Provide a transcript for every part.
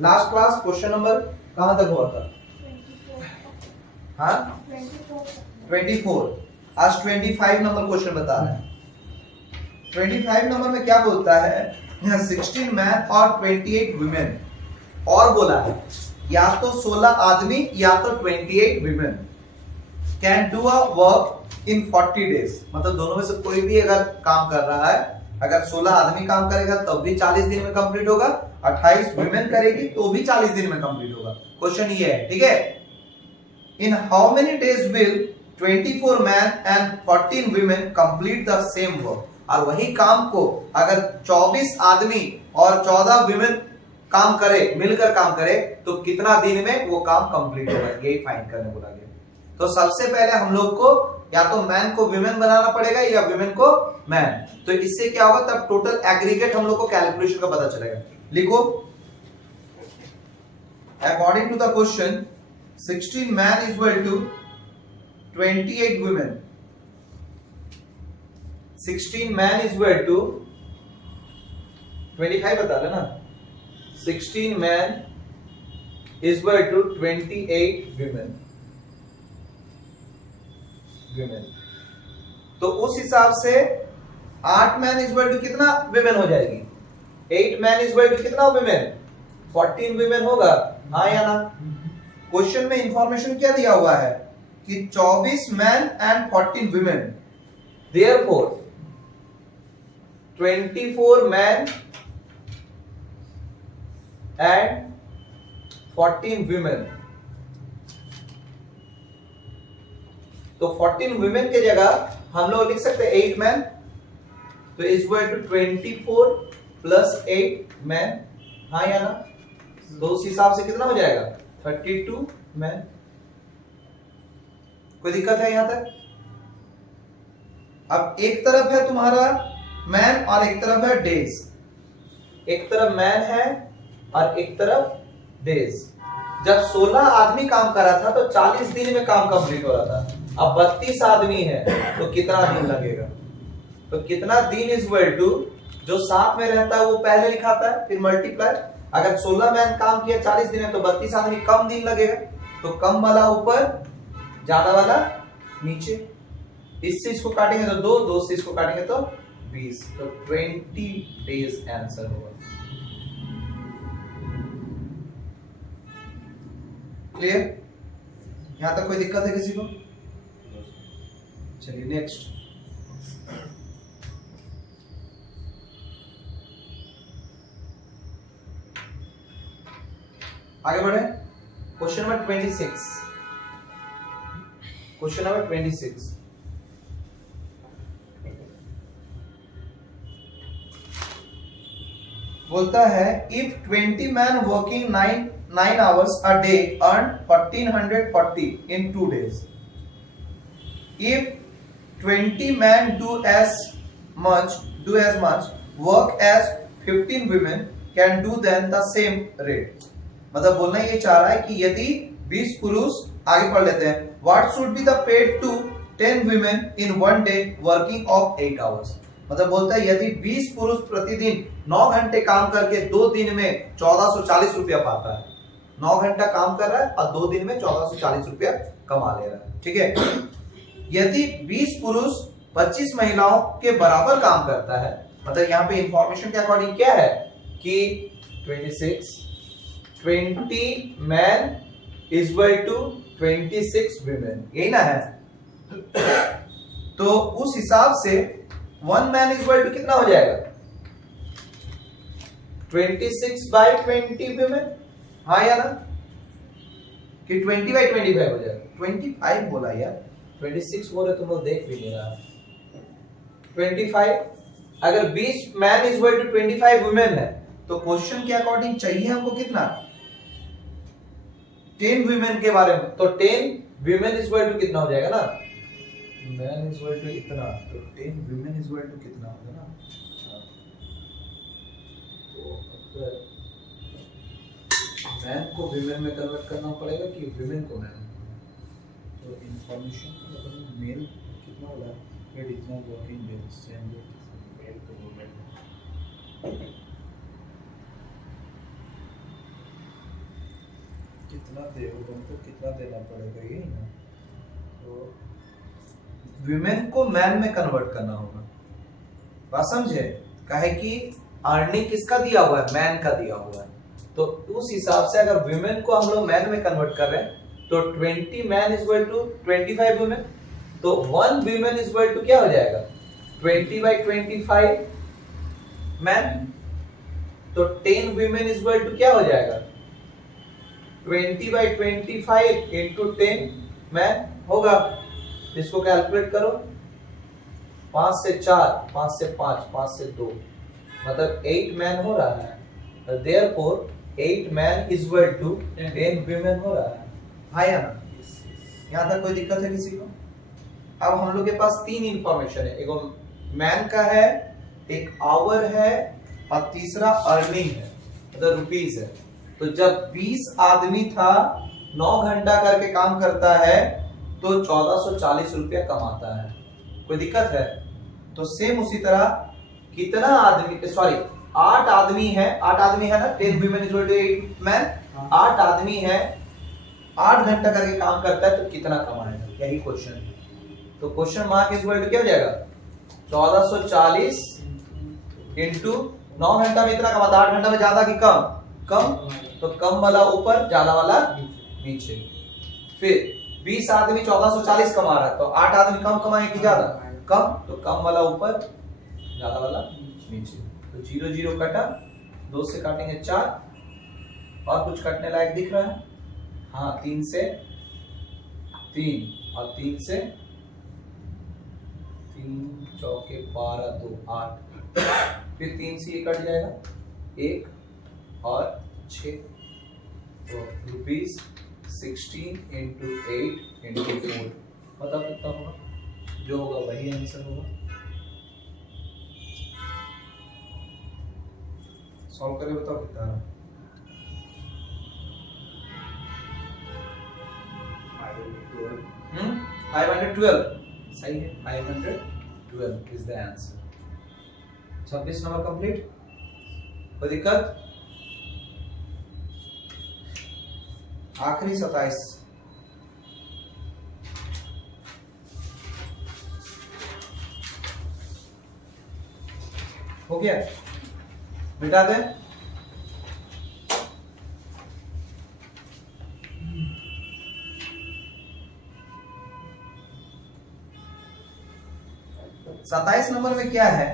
Last class question number कहां तक हुआ था? हाँ 24। आज 25 नंबर क्वेश्चन बता रहे हैं। 25 नंबर में क्या बोलता है? 16 मैन और 28 वुमेन, और बोला है या तो 16 आदमी या तो 28 women can do a work in 40 days. मतलब दोनों में से कोई भी अगर काम कर रहा है, अगर 16 आदमी काम करेगा तब भी 40 दिन में कंप्लीट होगा, 28 वुमेन करेगी तो भी 40 दिन में कंप्लीट होगा। क्वेश्चन ये है, ठीक है। In how many days will 24 man and 14 women complete the same work. और वही काम को अगर 24 आदमी और 14 वुमेन काम करे, मिलकर काम करे, तो कितना दिन में वो काम कंप्लीट होगा, यही फाइंड करने बोला गया। तो सबसे पहले हम लोग को या तो मैन को वुमेन बनाना पड़ेगा या वुमेन को मैन। तो इससे क्या होगा, तब टोटल एग्रीगेट हम लोग को कैलकुलेशन का पता चलेगा। लिखो, according to the question 16 man is equal to 28 women. 16 man is equal to 25 बता रहे ना, 16 man is equal to 28 women. तो उस हिसाब से 8 मैन इज इक्वल टू कितना वुमेन हो जाएगी? 8 मैन इज इक्वल टू कितना वुमेन? 14 वुमेन होगा, हाँ या ना? क्वेश्चन में इंफॉर्मेशन क्या दिया हुआ है कि 24 man and 14 women, therefore 24 man and 14 women. तो 14 वुमेन के जगह हम लोग लिख सकते हैं 8 मैन, तो इज इक्वल टू 24 प्लस 8 मैन, हाँ या ना? तो उस हिसाब से कितना हो जाएगा? 32 मैन। कोई दिक्कत है यहां तक? अब एक तरफ है तुम्हारा मैन और एक तरफ है डेज। एक तरफ मैन है और एक तरफ डेज। जब 16 आदमी काम कर रहा था तो 40 दिन में काम कंप्लीट हो रहा था। अब 32 आदमी है तो कितना दिन लगेगा? तो कितना दिन इज इक्वल टू, जो साथ में रहता है वो पहले लिखाता है, फिर मल्टीप्लाई। अगर 16 मैन काम किया 40 दिन है तो 32 आदमी कम दिन लगेगा, तो कम वाला ऊपर, ज्यादा वाला नीचे। इस चीज को काटेंगे तो 2, 2 से इसको काटेंगे तो 20, तो 20 डेज आंसर होगा। क्लियर? यहां तक कोई दिक्कत है किसी को? चलिए नेक्स्ट। आगे बढ़े, क्वेश्चन नंबर 26। क्वेश्चन नंबर 26 बोलता है if 20 man working 9 hours a day earn 1440 in 2 days. If 20 men do as much work as 15 women can do then the same rate. मतलब बोलना ये चाह रहा है कि यदि 20 पुरुष, आगे पढ़ लेते हैं, what should be the paid to 10 women in 1 day working of 8 hours. मतलब बोलता है यदि 20 पुरुष प्रतिदिन 9 घंटे काम करके 2 दिन में 1440 रुपया पाता है, 9 घंटा काम कर रहा है और 2 दिन में 1440 रुपया कमा ले रहा है, ठीक है। यदि 20 पुरुष 25 महिलाओं के बराबर काम करता है, मतलब यहाँ पे इंफॉर्मेशन के अकॉर्डिंग क्या है कि 20 man is equal to 26 women, यही ना है? तो उस हिसाब से 1 मैन इज इक्वल टू कितना हो जाएगा? 26/20 वुमेन, हाँ या ना? कि 20/25 हो जाएगा? 25 बोला यार, 26 बोले तुम लोग देख भी नहीं रहा। 25, अगर 20 man is equal to 25 women है तो क्वेश्चन के अकॉर्डिंग चाहिए हमको कितना? 10 वुमेन के बारे में। तो 10 वुमेन इज इक्वल टू कितना हो जाएगा ना? मैन इज इक्वल टू इतना, तो 10 वुमेन इज इक्वल टू कितना होगा ना? तो अगर मैन को वुमेन में कन्वर्ट करना पड़ेगा कि वुमेन को मैन? तो इंफॉर्मेशन मेल कितना होगा? फिर इतना working days same male to women. कितना देखो तुमको कितना देना पड़ेगा ये ना, तो विमेन को मैन में कन्वर्ट करना होगा, बात समझे? काहे कि अर्निंग किसका दिया हुआ है, मैन का दिया हुआ है, तो उस हिसाब से अगर विमेन को हम लोग मैन में कन्वर्ट कर रहे हैं तो 20 man is equal to 25 women, तो 1 विमेन इज इक्वल टू क्या हो जाएगा 20/25 मैन, तो 10 विमेन इज इक्वल टू क्या हो जाएगा 20/25 इंटू 10 मैन होगा। इसको कैलकुलेट करो, 5 से 4, 5 से 5, 5 से 2, मतलब 8 मैन हो रहा है, therefore 8 man is equal to 10 women हो रहा है। हाँ या ना? यहाँ तक कोई दिक्कत है किसी को? अब हम लोग के पास 3 इंफॉर्मेशन है, एक मैन का है, एक आवर है और तीसरा अर्निंग है, मतलब रुपीस है। तो जब 20 आदमी था 9 घंटा करके काम करता है तो 1440 रुपया कमाता है, कोई दिक्कत है? तो सेम उसी तरह कितना आदमी, सॉरी 8 आदमी है, 8 आदमी है ना, 10 women is equal to 8 man, 8 आदमी है 8 घंटा करके काम करता है तो कितना कमाएगा, यही क्वेश्चन है। तो question mark is equal to क्या हो जाएगा 1440 इंटू 9 घंटा में इतना कमाता, 8 घंटा में ज्यादा कि कम? कम, तो कम वाला ऊपर ज्यादा वाला नीचे। फिर 20 आदमी 1440 कमा रहा है तो 8 आदमी कम कमाए कि ज्यादा? कम, तो कम वाला ऊपर ज्यादा वाला नीचे। तो 0 0 कटा, 2 से काटेंगे 4, और कुछ कटने लायक दिख रहा है? हाँ, 3 से 3 और 3 से 3 चौके 12 2 8, फिर 3 से ये कट जाएगा 1 और 6, तो रुपीज 16 इंटू 8 इंटू 4, बताओ कितना होगा? जो होगा वही आंसर होगा। सॉल्व करके बताओ कितना है? 512 सही है, 512 is the answer. 26 number complete, कोई दिक्कत? आखिरी 27, हो गया, मिटा दे। सत्ताईस नंबर में क्या है?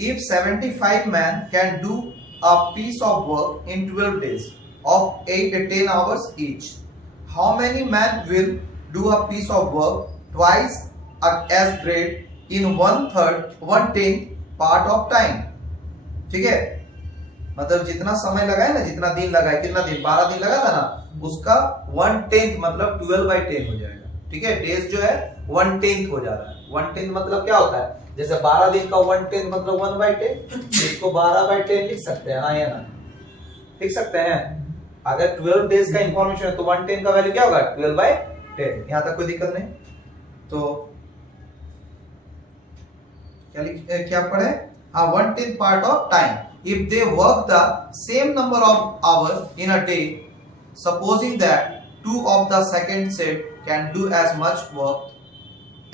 If 75 man can do a piece of work in 12 days of 8 to 10 hours each, how many men will do a piece of work twice as great in 1/10 part of time? ठीक है, मतलब जितना समय लगा है ना, जितना दिन लगा है, कितना दिन, 12 दिन लगा था ना, उसका 1/10 मतलब 12/10 हो जाएगा। ठीक है, डेज जो है 1/10 हो जा रहा है। 1/10 मतलब क्या होता है? जैसे 12 दिन का 1/10 मतलब 1/10, इसको 12/10 लिख सकते हैं, हाँ या ना? लिख सकते हैं। अगर 12 डेज का इंफॉर्मेशन है तो 1/10 का वैल्यू क्या होगा 12/10। यहां तक कोई दिक्कत नहीं। तो क्या पढ़े? हाँ, 1/10 part of time if they work the same number of hours in a day, supposing that 2 of the second set can do as much work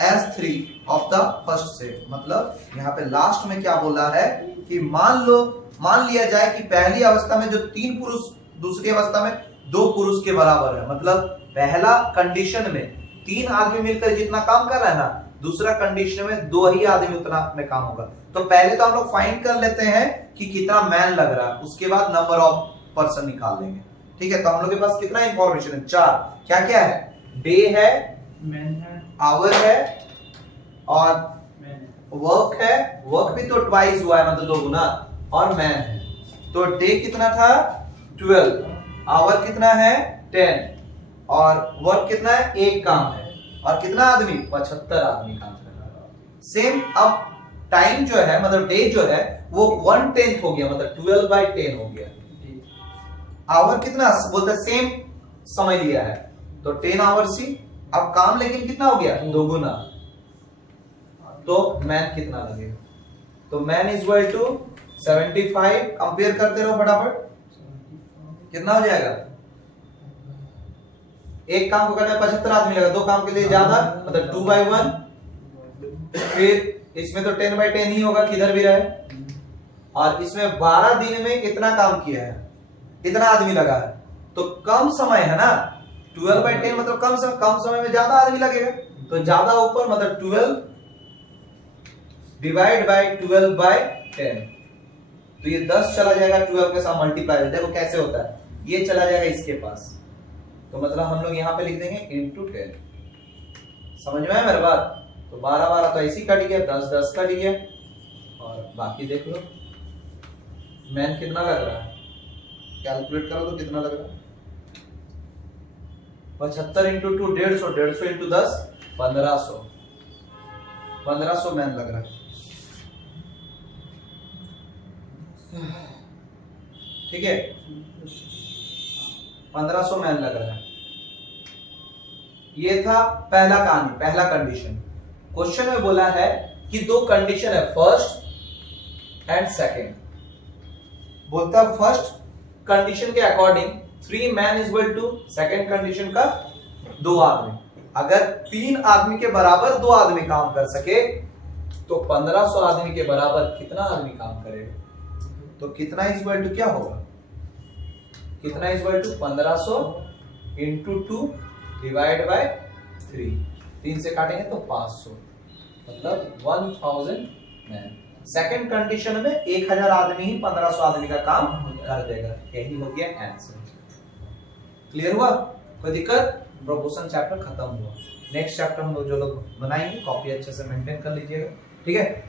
as 3 of the first set। मतलब यहाँ पे लास्ट में क्या बोला है कि मान लिया जाए कि पहली अवस्था में जो 3 पुरुष दूसरी अवस्था में 2 पुरुष के बराबर है। मतलब पहला कंडीशन में 3 आदमी मिलकर जितना काम कर रहा है ना, दूसरा कंडीशन में 2 ही आदमी उतना में काम होगा। तो पहले तो हम लोग फाइंड कर लेते हैं कि कितना मैन लग रहा है, उसके बाद नंबर ऑफ पर्सन निकाल लेंगे। ठीक है, तो हम लोग के पास कितना इंफॉर्मेशन है? 4। क्या क्या है? डे है, मैन है, आवर है और वर्क है। वर्क भी तो ट्वाइस हुआ है, मतलब 2 गुना, और मैन है। तो डे कितना था 12, आवर कितना है 10, और वर्क कितना है 1 काम है, और कितना आदमी 75 आदमी काम कर रहा है। सेम अब टाइम जो है, मतलब डे जो है वो 1/10 हो गया, मतलब 12/10 हो गया। आवर कितना बोलते हैं? सेम समय लिया है तो 10 आवर्स ही। अब काम लेकिन कितना हो गया 2 गुना, तो मैन कितना लगेगा? तो man is equal to 75, compare करते रहो फटाफट, कितना हो जाएगा एक काम को करने में 75 आदमी लगा, दो काम के लिए ज्यादा मतलब 2/1, फिर इसमें तो 10/10 ही होगा किधर भी रहे, और इसमें 12 दिन में इतना काम किया है, इतना आदमी लगा है, तो कम समय है ना, 12/10 मतलब कम समय में ज्यादा आदमी लगेगा, तो ज्यादा ऊपर मतलब 12 डिवाइड बाय 12/10, तो ये 10 चला जाएगा 12 के साथ मल्टीप्लाई, देखो कैसे होता है, ये चला जाएगा इसके पास, तो मतलब हम लोग यहाँ पे लिख देंगे इंटू 10। समझ में आया मेरी बात? तो 12 तो ऐसे ही कट गया, 10 कट गया, और बाकी देख लो मैन कितना लग रहा है, कैलकुलेट करो तो कितना लग रहा है, 75 इंटू 2 150, 150 इंटू 10 1500 मैन लग रहा है। ठीक है, 1500 मैन लग रहा है। ये था पहला कहानी, पहला कंडीशन। क्वेश्चन में बोला है कि दो कंडीशन है, फर्स्ट एंड सेकंड। बोलता है फर्स्ट कंडीशन के according 3 man is equal to second condition का 2 आदमी। अगर 3 आदमी के बराबर 2 आदमी काम कर सके तो 1500 आदमी के बराबर कितना आदमी काम करेगा? तो कितना इज इक्वल टू क्या होगा, कितना is equal to 1500 into 2 divide by 3, 3 से काटेंगे तो 500, मतलब 1000 मैन। सेकंड कंडीशन में 1000 आदमी ही 1500 आदमी का काम कर देगा। यही हो गया आंसर। क्लियर हुआ? कोई दिक्कत? प्रोपोर्शन चैप्टर खत्म हुआ। नेक्स्ट चैप्टर हम लोग जो लोग बनाएंगे, कॉपी अच्छे से मेंटेन कर लीजिएगा, ठीक है।